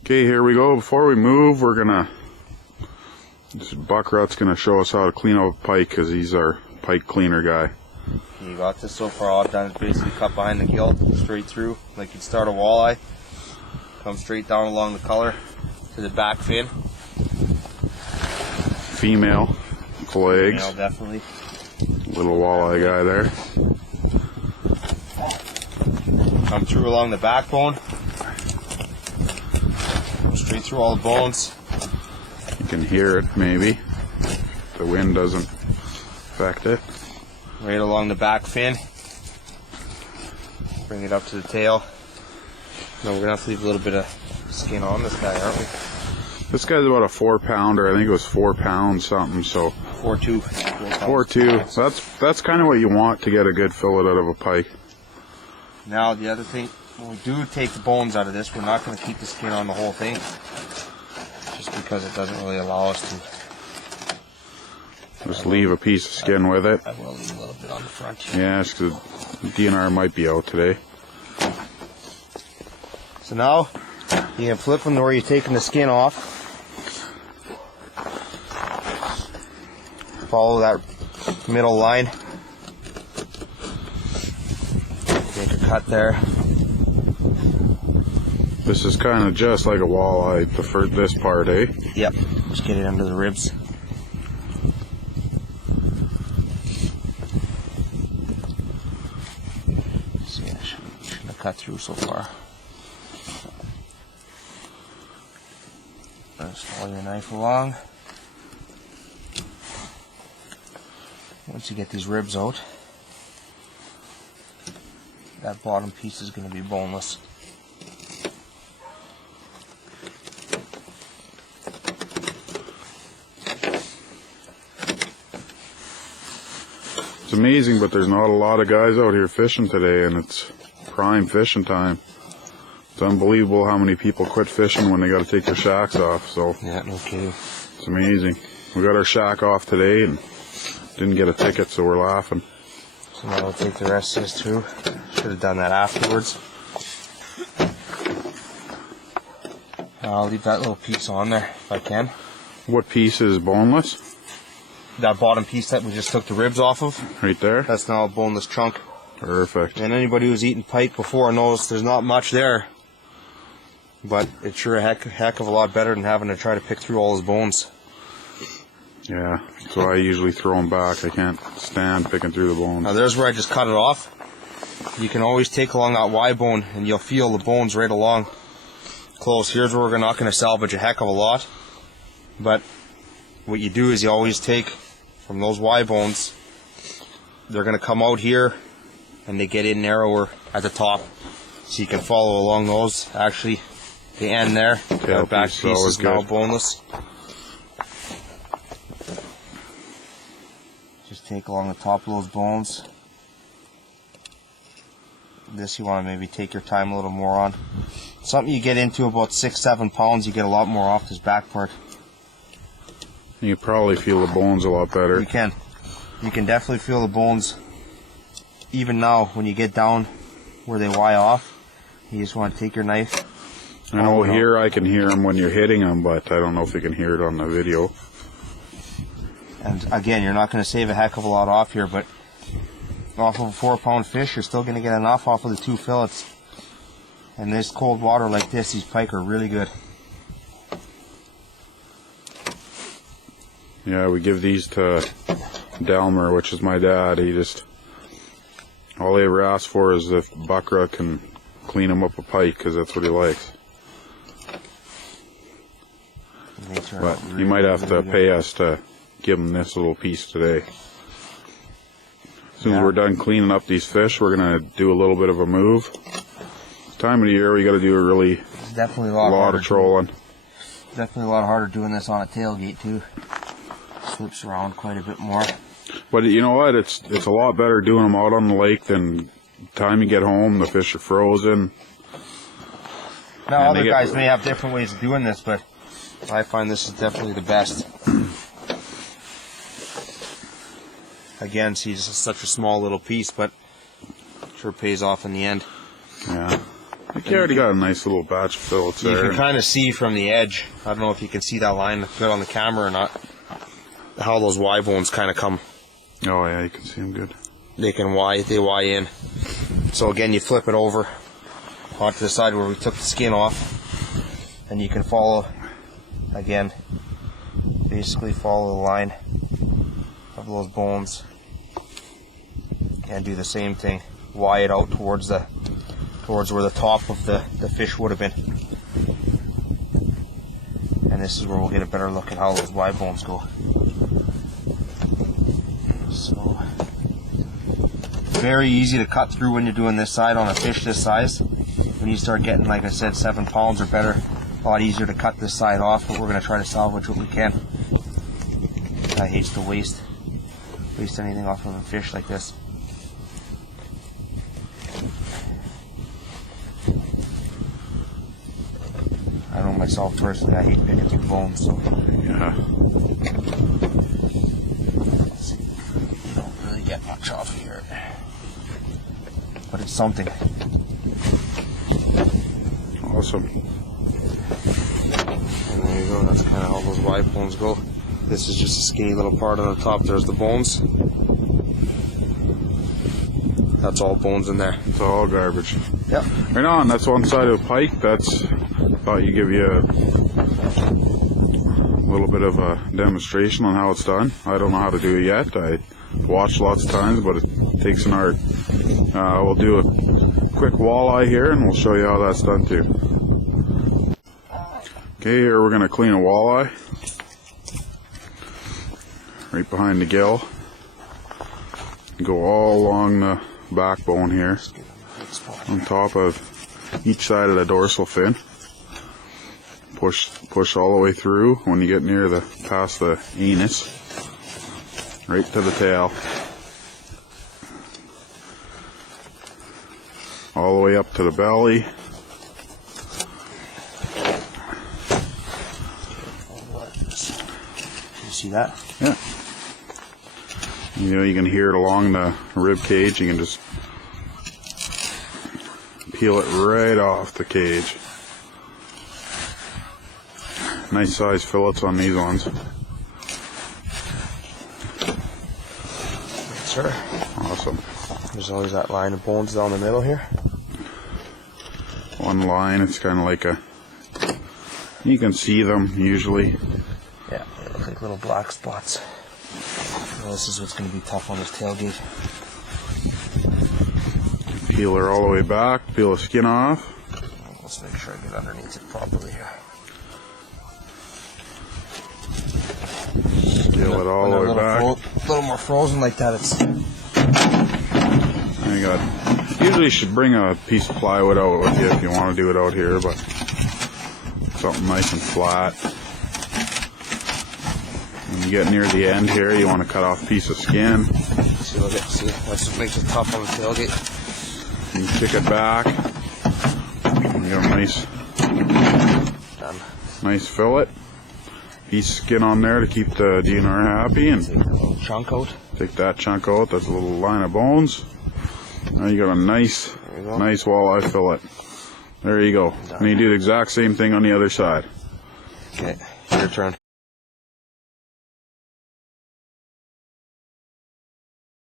Okay, here we go. Before we move, this Buckrut's gonna show us how to clean up a pike because he's our pike cleaner guy. You got this so far. All I've done is basically cut behind the gill, straight through, like you'd start a walleye. Come straight down along the color to the back fin. Female, full eggs. Female, definitely. Little walleye guy there. Come through along the backbone. Go straight through all the bones. You can hear it maybe. The wind doesn't affect it. Right along the back fin. Bring it up to the tail. Now we're gonna have to leave a little bit of skin on this guy, aren't we? This guy's about a 4-pounder. I think it was 4 pounds something. So 4.2. 4.2. That's kind of what you want to get a good fillet out of a pike. Now the other thing, when we do take the bones out of this, we're not going to keep the skin on the whole thing, just because it doesn't really allow us to. Just leave a piece of skin with it. I will leave a little bit on the front here. Yeah, because DNR might be out today. So now you can flip them to where you're taking the skin off. Follow that middle line. Make a cut there. This is kind of just like a walleye, this part, eh? Yep. Just get it under the ribs. See, I shouldn't have cut through so far. Just follow your knife along. Once you get these ribs out, that bottom piece is going to be boneless. It's amazing, but there's not a lot of guys out here fishing today, and it's prime fishing time. It's unbelievable how many people quit fishing when they got to take their shacks off. So yeah, no kidding. It's amazing. We got our shack off today and didn't get a ticket, so we're laughing. So now we'll take the rest of this through. Should have done that afterwards. I'll leave that little piece on there if I can. What piece is boneless? That bottom piece that we just took the ribs off of. Right there? That's now a boneless chunk. Perfect. And anybody who's eaten pike before knows there's not much there. But it's sure a heck of a lot better than having to try to pick through all those bones. Yeah, so I usually throw them back. I can't stand picking through the bones. Now there's where I just cut it off. You can always take along that Y bone and you'll feel the bones right along close. Here's where we're not going to salvage a heck of a lot. But what you do is you always take from those Y bones, they're going to come out here and they get in narrower at the top. So you can follow along those. Actually, the end there, that back piece is now boneless. Just take along the top of those bones. This you want to maybe take your time a little more on. Something you get into about 6-7 pounds, you get a lot more off this back part. You probably feel the bones a lot better. You can. You can definitely feel the bones. Even now, when you get down where they Y off, you just want to take your knife. I know here I can hear them when you're hitting them, but I don't know if you can hear it on the video. And again, you're not going to save a heck of a lot off here, but off of a 4-pound fish, you're still going to get enough off of the 2 fillets. And this cold water like this, these pike are really good. Yeah, we give these to Delmer, which is my dad. All he ever asks for is if Buckrut can clean him up a pike, because that's what he likes. But you might have to pay us to give him this little piece today. As soon as we're done cleaning up these fish, we're going to do a little bit of a move. Time of the year, we got to do definitely a lot of trolling. Definitely a lot harder doing this on a tailgate too. Slips around quite a bit more. But you know what? It's a lot better doing them out on the lake than the time you get home, the fish are frozen. Now other guys may have different ways of doing this, but I find this is definitely the best. Again, see, this is such a small little piece, but it sure pays off in the end. Yeah. I You already got a nice little batch of fillets there. You can kind of see from the edge, I don't know if you can see that line good on the camera or not, how those Y bones kind of come. Oh yeah, you can see them good. They Y in. So again, you flip it over onto the side where we took the skin off, and you can follow, again, basically follow the line of those bones and do the same thing. Y it out towards where the top of the fish would have been. And this is where we'll get a better look at how those Y bones go. So, very easy to cut through when you're doing this side on a fish this size. When you start getting, like I said, 7 pounds or better, a lot easier to cut this side off, but we're going to try to salvage what we can. I hate to waste anything off of a fish like this. I know myself personally, I hate picking through bones, so. Yeah. Let's see. You don't really get much off here. But it's something. Awesome. And there you go, that's kind of how those Y bones go. This is just a skinny little part on the top. There's the bones. That's all bones in there. It's all garbage. Yep. Right on, that's one side of the pike. That's, thought you give you a little bit of a demonstration on how it's done. I don't know how to do it yet. I watched lots of times, but it takes an art. We'll do a quick walleye here, and we'll show you how that's done too. Okay, here we're going to clean a walleye. Right behind the gill. Go all along the backbone here, on top of each side of the dorsal fin. Push all the way through when you get near past the anus, right to the tail, all the way up to the belly. You see that? Yeah. You know, you can hear it along the rib cage. You can just peel it right off the cage. Nice size fillets on these ones. Sure. Awesome. There's always that line of bones down the middle here. One line, it's kind of like you can see them usually. Yeah, they look like little black spots. Well, this is what's going to be tough on this tailgate. Peel her all the way back, peel the skin off. Let's make sure I get underneath it properly here. Peel it all the way back. A little more frozen like that. It's. You got. Usually, you should bring a piece of plywood out with you if you want to do it out here, but something nice and flat. When you get near the end here, you want to cut off a piece of skin. See, look at, see, that's what makes it tough on the tailgate. You kick it back. You got a nice fillet. Piece of skin on there to keep the DNR happy, and take a little chunk out. Take that chunk out. That's a little line of bones. Now you got a nice walleye fillet. There you go. And you do the exact same thing on the other side. Okay, your turn.